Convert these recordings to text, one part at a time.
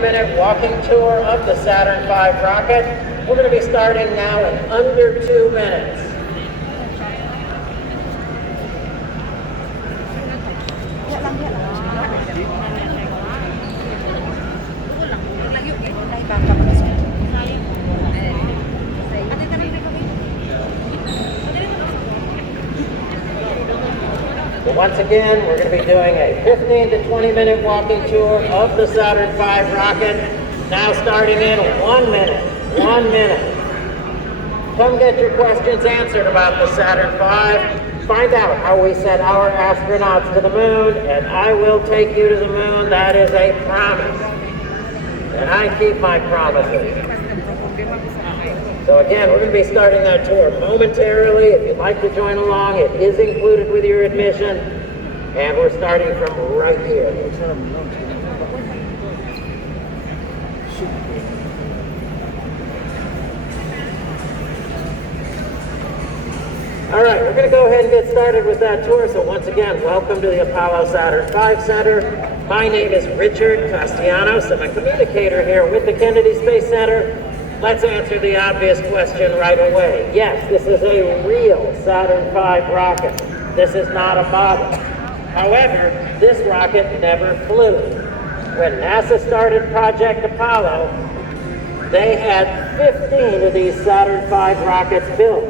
Minute walking tour of the Saturn V rocket. We're going to be starting now in under 2 minutes. But once again, we're going to be doing a 15 to 20 minute walking tour of the Saturn V rocket. Now starting in 1 minute. 1 minute. Come get your questions answered about the Saturn V. Find out how we sent our astronauts to the moon, and I will take you to the moon. That is a promise. And I keep my promises. So again, we're going to be starting that tour momentarily. If you'd like to join along, it is included with your admission. And we're starting from right here. All right, we're going to go ahead and get started with that tour. So once again, welcome to the Apollo Saturn V Center. My name is Richard Castellanos. I'm a communicator here with the Kennedy Space Center. Let's answer the obvious question right away. Yes, this is a real Saturn V rocket. This is not a model. However, this rocket never flew. When NASA started Project Apollo, they had 15 of these Saturn V rockets built.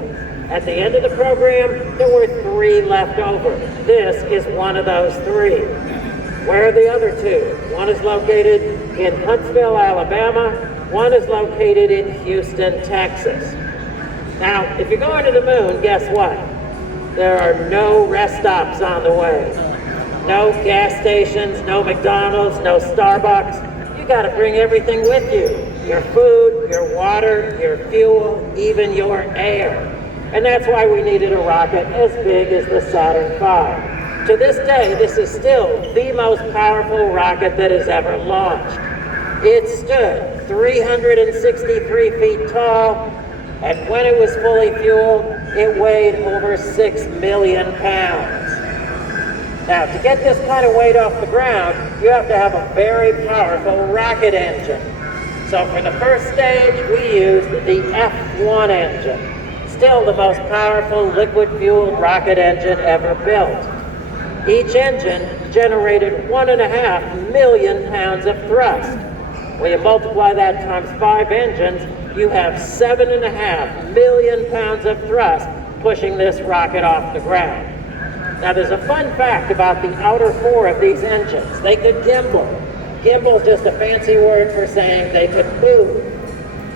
At the end of the program, there were 3 left over. This is one of those 3. Where are the other 2? One is located in Huntsville, Alabama. One is located in Houston, Texas. Now, if you're going to the moon, guess what? There are no rest stops on the way. No gas stations, no McDonald's, no Starbucks. You gotta bring everything with you. Your food, your water, your fuel, even your air. And that's why we needed a rocket as big as the Saturn V. To this day, this is still the most powerful rocket that has ever launched. It stood 363 feet tall, and when it was fully fueled, it weighed over 6 million pounds. Now, to get this kind of weight off the ground, you have to have a very powerful rocket engine. So for the first stage, we used the F1 engine, still the most powerful liquid-fueled rocket engine ever built. Each engine generated 1.5 million pounds of thrust. When you multiply that times 5 engines, you have 7.5 million pounds of thrust pushing this rocket off the ground. Now there's a fun fact about the outer 4 of these engines. They could gimbal. Gimbal is just a fancy word for saying they could move.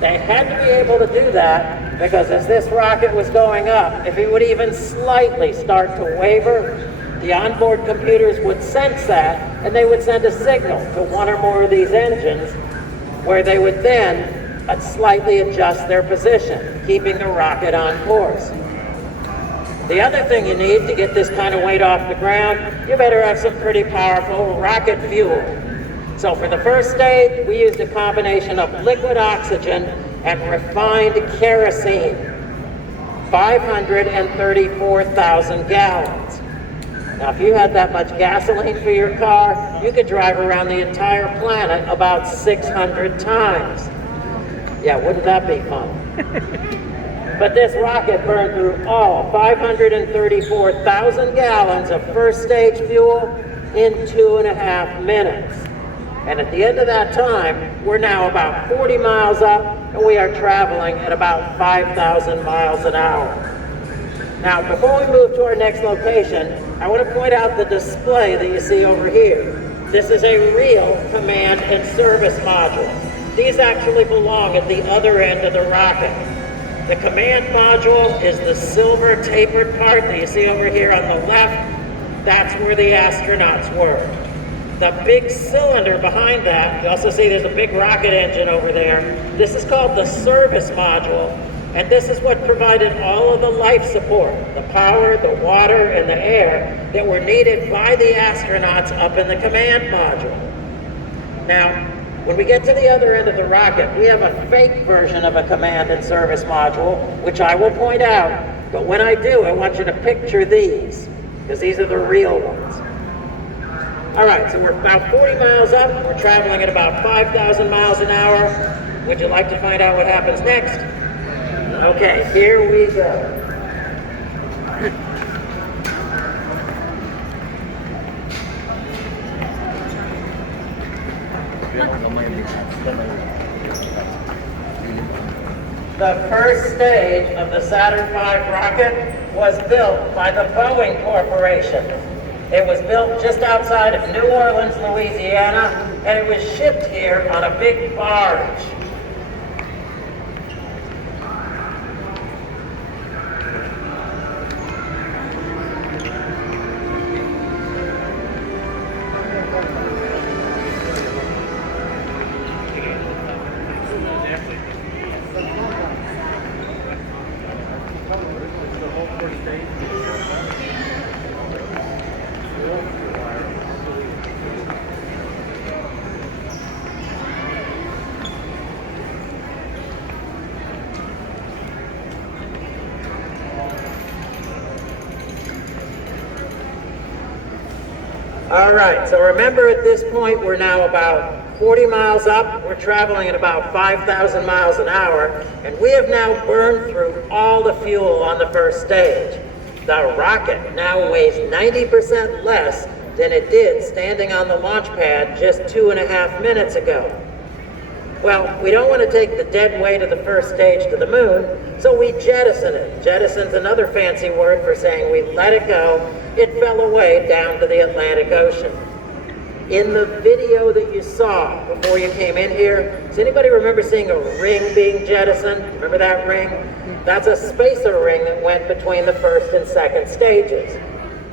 They had to be able to do that because as this rocket was going up, if it would even slightly start to waver, the onboard computers would sense that and they would send a signal to one or more of these engines where they would then slightly adjust their position, keeping the rocket on course. The other thing you need to get this kind of weight off the ground, you better have some pretty powerful rocket fuel. So for the first stage, we used a combination of liquid oxygen and refined kerosene, 534,000 gallons. Now, if you had that much gasoline for your car, you could drive around the entire planet about 600 times. Yeah, wouldn't that be fun? But this rocket burned through all 534,000 gallons of first stage fuel in 2.5 minutes. And at the end of that time, we're now about 40 miles up, and we are traveling at about 5,000 miles an hour. Now, before we move to our next location, I want to point out the display that you see over here. This is a real command and service module. These actually belong at the other end of the rocket. The command module is the silver tapered part that you see over here on the left. That's where the astronauts were. The big cylinder behind that, you also see there's a big rocket engine over there. This is called the service module, and this is what provided all of the life support, the power, the water, and the air that were needed by the astronauts up in the command module. Now, when we get to the other end of the rocket, we have a fake version of a command and service module, which I will point out, but when I do, I want you to picture these, because these are the real ones. All right, so we're about 40 miles up. We're traveling at about 5,000 miles an hour. Would you like to find out what happens next? Okay, here we go. The first stage of the Saturn V rocket was built by the Boeing Corporation. It was built just outside of New Orleans, Louisiana, and it was shipped here on a big barge. All right, so remember at this point we're now about 40 miles up. We're traveling at about 5,000 miles an hour, and we have now burned through all the fuel on the first stage. The rocket now weighs 90% less than it did standing on the launch pad just 2.5 minutes ago. Well, we don't want to take the dead weight of the first stage to the moon, so we jettison it. Jettison's another fancy word for saying we let it go. It fell away down to the Atlantic Ocean. In the video that you saw before you came in here, does anybody remember seeing a ring being jettisoned? Remember that ring? That's a spacer ring that went between the first and second stages.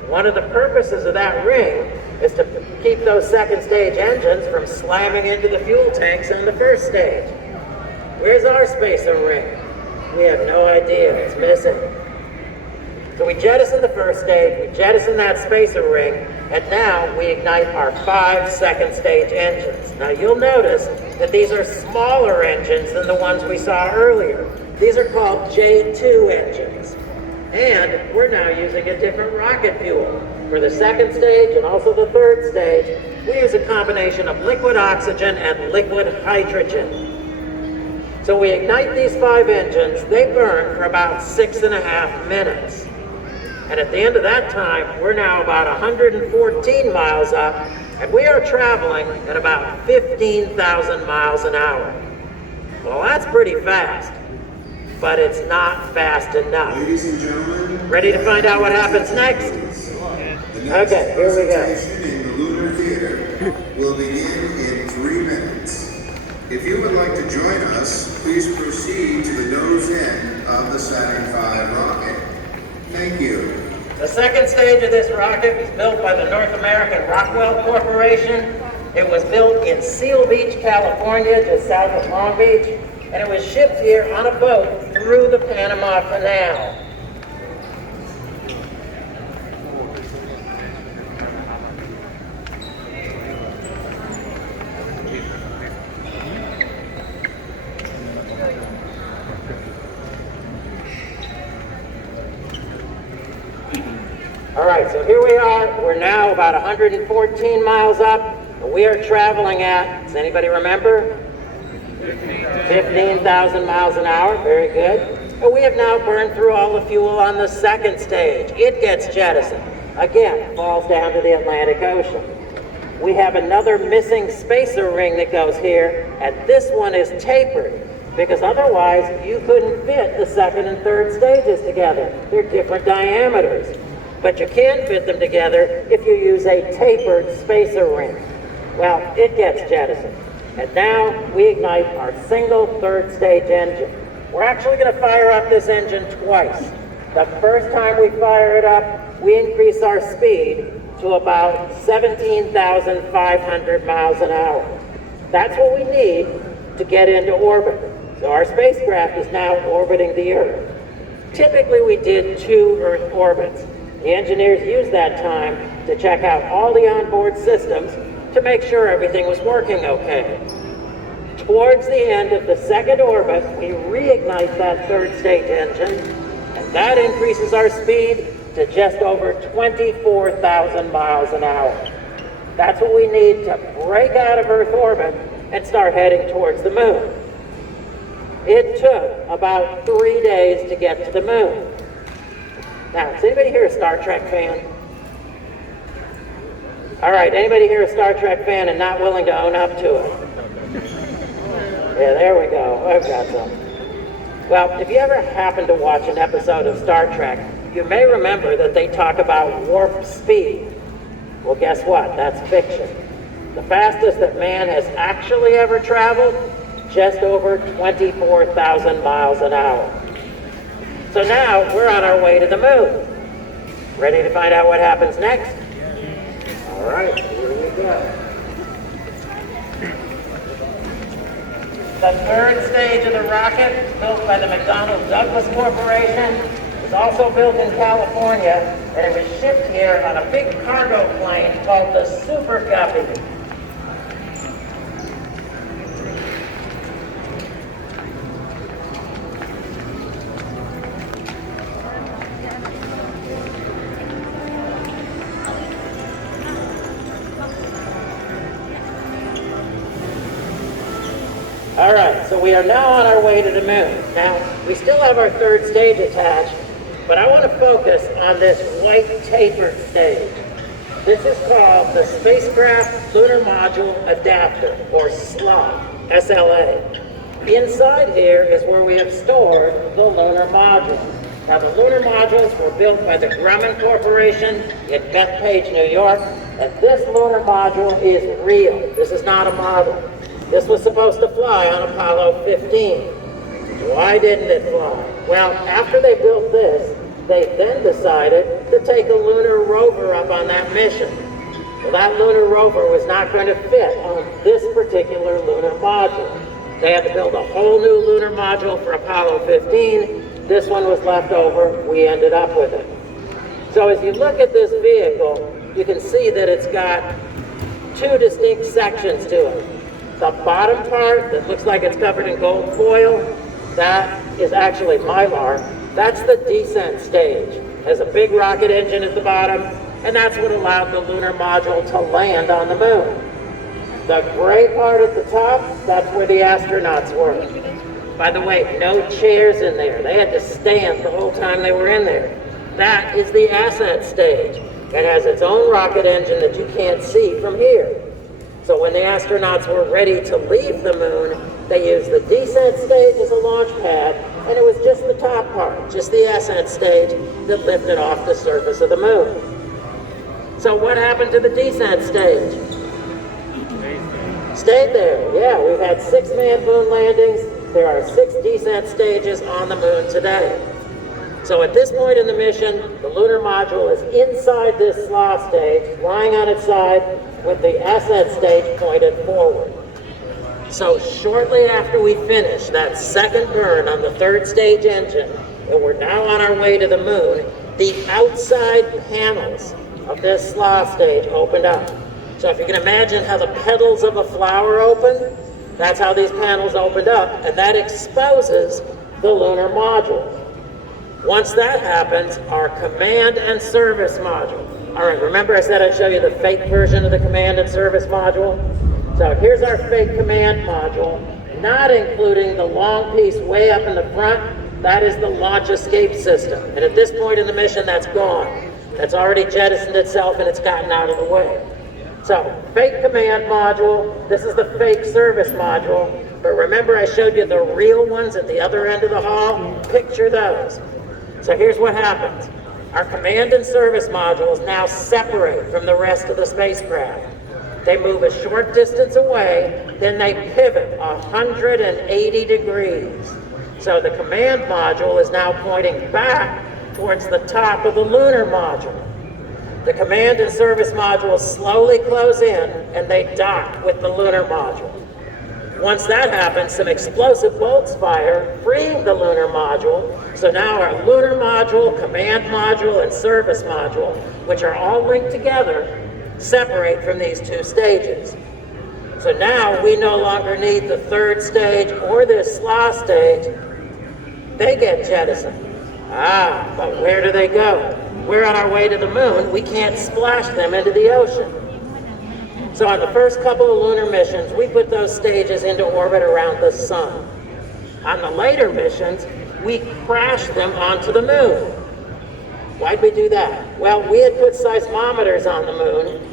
One of the purposes of that ring is to keep those second stage engines from slamming into the fuel tanks on the first stage. Where's our spacer ring? We have no idea, it's missing. So we jettison the first stage, we jettison that spacer ring, and now we ignite our 5 second stage engines. Now you'll notice that these are smaller engines than the ones we saw earlier. These are called J2 engines. And we're now using a different rocket fuel. For the second stage and also the third stage, we use a combination of liquid oxygen and liquid hydrogen. So we ignite these 5 engines, they burn for about 6.5 minutes. And at the end of that time, we're now about 114 miles up, and we are traveling at about 15,000 miles an hour. Well, that's pretty fast, but it's not fast enough. Ladies and gentlemen, ready to find out what happens next? Okay, here we go. In the Lunar Theater will begin in 3 minutes. If you would like to join us, please proceed to the nose end of the Saturn V rocket. Thank you. The second stage of this rocket was built by the North American Rockwell Corporation. It was built in Seal Beach, California, just south of Long Beach, and it was shipped here on a boat through the Panama Canal. All right, so here we are. We're now about 114 miles up, and we are traveling at, does anybody remember? 15,000 miles an hour, very good. And we have now burned through all the fuel on the second stage. It gets jettisoned. Again, falls down to the Atlantic Ocean. We have another missing spacer ring that goes here, and this one is tapered, because otherwise you couldn't fit the second and third stages together. They're different diameters. But you can fit them together if you use a tapered spacer ring. Well, it gets jettisoned. And now we ignite our single third stage engine. We're actually going to fire up this engine twice. The first time we fire it up, we increase our speed to about 17,500 miles an hour. That's what we need to get into orbit. So our spacecraft is now orbiting the Earth. Typically we did 2 Earth orbits. The engineers used that time to check out all the onboard systems to make sure everything was working okay. Towards the end of the second orbit, we reignite that third stage engine, and that increases our speed to just over 24,000 miles an hour. That's what we need to break out of Earth orbit and start heading towards the moon. It took about 3 days to get to the moon. Now, is anybody here a Star Trek fan? All right, anybody here a Star Trek fan and not willing to own up to it? Yeah, there we go. I've got some. Well, if you ever happen to watch an episode of Star Trek, you may remember that they talk about warp speed. Well, guess what? That's fiction. The fastest that man has actually ever traveled, just over 24,000 miles an hour. So now we're on our way to the moon. Ready to find out what happens next? All right, here we go. The third stage of the rocket, built by the McDonnell Douglas Corporation, was also built in California, and it was shipped here on a big cargo plane called the Super Guppy. All right, so we are now on our way to the moon. Now, we still have our third stage attached, but I want to focus on this white tapered stage. This is called the Spacecraft Lunar Module Adapter, or SLA, SLA. Inside here is where we have stored the lunar module. Now, the lunar modules were built by the Grumman Corporation in Bethpage, New York, and this lunar module is real. This is not a model. This was supposed to fly on Apollo 15. Why didn't it fly? Well, after they built this, they then decided to take a lunar rover up on that mission. Well, that lunar rover was not going to fit on this particular lunar module. They had to build a whole new lunar module for Apollo 15. This one was left over. We ended up with it. So as you look at this vehicle, you can see that it's got two distinct sections to it. The bottom part that looks like it's covered in gold foil, that is actually Mylar. That's the descent stage. It has a big rocket engine at the bottom, and that's what allowed the lunar module to land on the moon. The gray part at the top, that's where the astronauts were. By the way, no chairs in there. They had to stand the whole time they were in there. That is the ascent stage. It has its own rocket engine that you can't see from here. So when the astronauts were ready to leave the moon, they used the descent stage as a launch pad, and it was just the top part, just the ascent stage, that lifted off the surface of the moon. So what happened to the descent stage? Stayed there. Yeah, we've had 6 manned moon landings. There are 6 descent stages on the moon today. So at this point in the mission, the lunar module is inside this SLA stage, lying on its side, with the ascent stage pointed forward. So shortly after we finish that second burn on the third stage engine, and we're now on our way to the moon, the outside panels of this SLA stage opened up. So if you can imagine how the petals of a flower open, that's how these panels opened up, and that exposes the lunar module. Once that happens, our command and service module. All right, remember I said I'd show you the fake version of the command and service module? So here's our fake command module, not including the long piece way up in the front. That is the launch escape system. And at this point in the mission, that's gone. That's already jettisoned itself and it's gotten out of the way. So, fake command module, this is the fake service module. But remember I showed you the real ones at the other end of the hall? Picture those. So here's what happens. Our command and service modules now separate from the rest of the spacecraft. They move a short distance away, then they pivot 180 degrees. So the command module is now pointing back towards the top of the lunar module. The command and service modules slowly close in and they dock with the lunar module. Once that happens, some explosive bolts fire, freeing the lunar module. So now our lunar module, command module, and service module, which are all linked together, separate from these 2 stages. So now we no longer need the third stage or this SLA stage. They get jettisoned. But where do they go? We're on our way to the moon. We can't splash them into the ocean. So on the first couple of lunar missions, we put those stages into orbit around the sun. On the later missions, we crashed them onto the moon. Why'd we do that? Well, we had put seismometers on the moon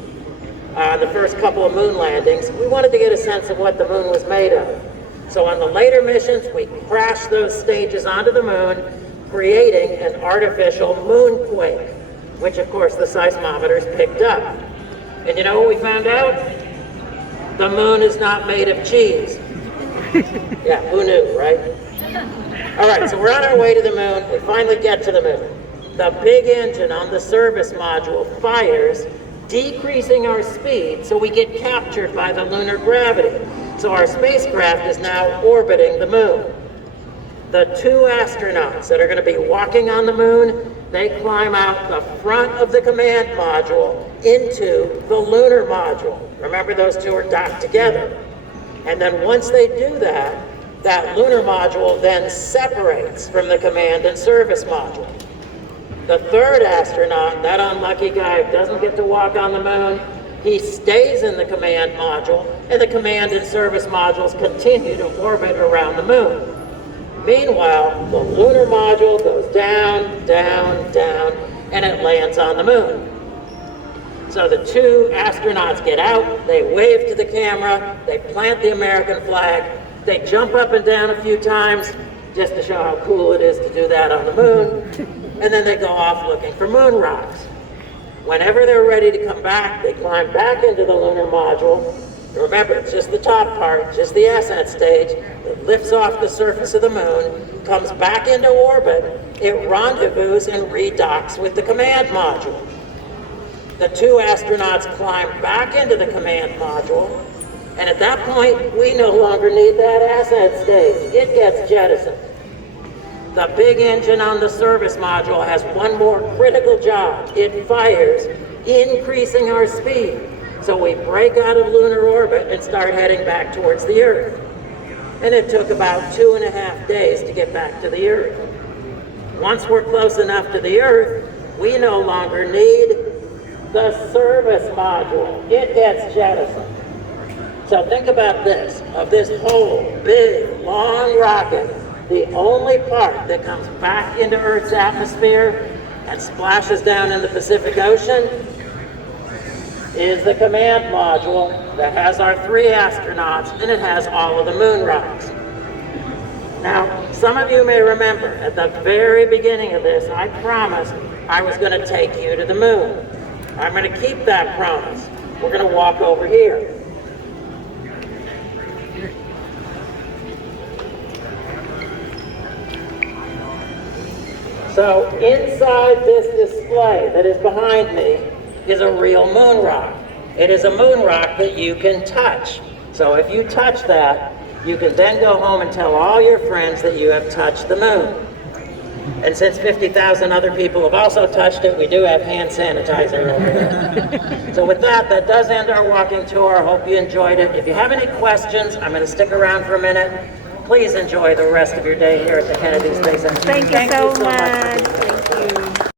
the first couple of moon landings. We wanted to get a sense of what the moon was made of. So on the later missions, we crashed those stages onto the moon, creating an artificial moonquake, which of course the seismometers picked up. And you know what we found out? The moon is not made of cheese. Yeah, who knew, right? All right, so we're on our way to the moon. We finally get to the moon. The big engine on the service module fires, decreasing our speed so we get captured by the lunar gravity. So our spacecraft is now orbiting the moon. The two astronauts that are going to be walking on the moon, they climb out the front of the command module into the lunar module. Remember, those two are docked together. And then once they do that, that lunar module then separates from the command and service module. The third astronaut, that unlucky guy who doesn't get to walk on the moon, he stays in the command module, and the command and service modules continue to orbit around the moon. Meanwhile, the lunar module goes down, down, down, and it lands on the moon. So the two astronauts get out, they wave to the camera, they plant the American flag, they jump up and down a few times just to show how cool it is to do that on the moon. And then they go off looking for moon rocks. Whenever they're ready to come back, they climb back into the lunar module. Remember, it's just the top part, just the ascent stage. It lifts off the surface of the moon, comes back into orbit, it rendezvous and redocks with the command module. The two astronauts climb back into the command module, and at that point, we no longer need that ascent stage. It gets jettisoned. The big engine on the service module has one more critical job. It fires, increasing our speed. So we break out of lunar orbit and start heading back towards the Earth. And it took about 2.5 days to get back to the Earth. Once we're close enough to the Earth, we no longer need the service module. It gets jettisoned. So think about this, of this whole big, long rocket, the only part that comes back into Earth's atmosphere and splashes down in the Pacific Ocean is the command module that has our 3 astronauts, and it has all of the moon rocks. Now, some of you may remember at the very beginning of this, I promised I was going to take you to the moon. I'm going to keep that promise. We're going to walk over here. So inside this display that is behind me is a real moon rock. It is a moon rock that you can touch. So if you touch that, you can then go home and tell all your friends that you have touched the moon. And since 50,000 other people have also touched it, we do have hand sanitizer over here. So with that, that does end our walking tour. I hope you enjoyed it. If you have any questions, I'm going to stick around for a minute. Please enjoy the rest of your day here at the Kennedy Space Center. Thank you so much.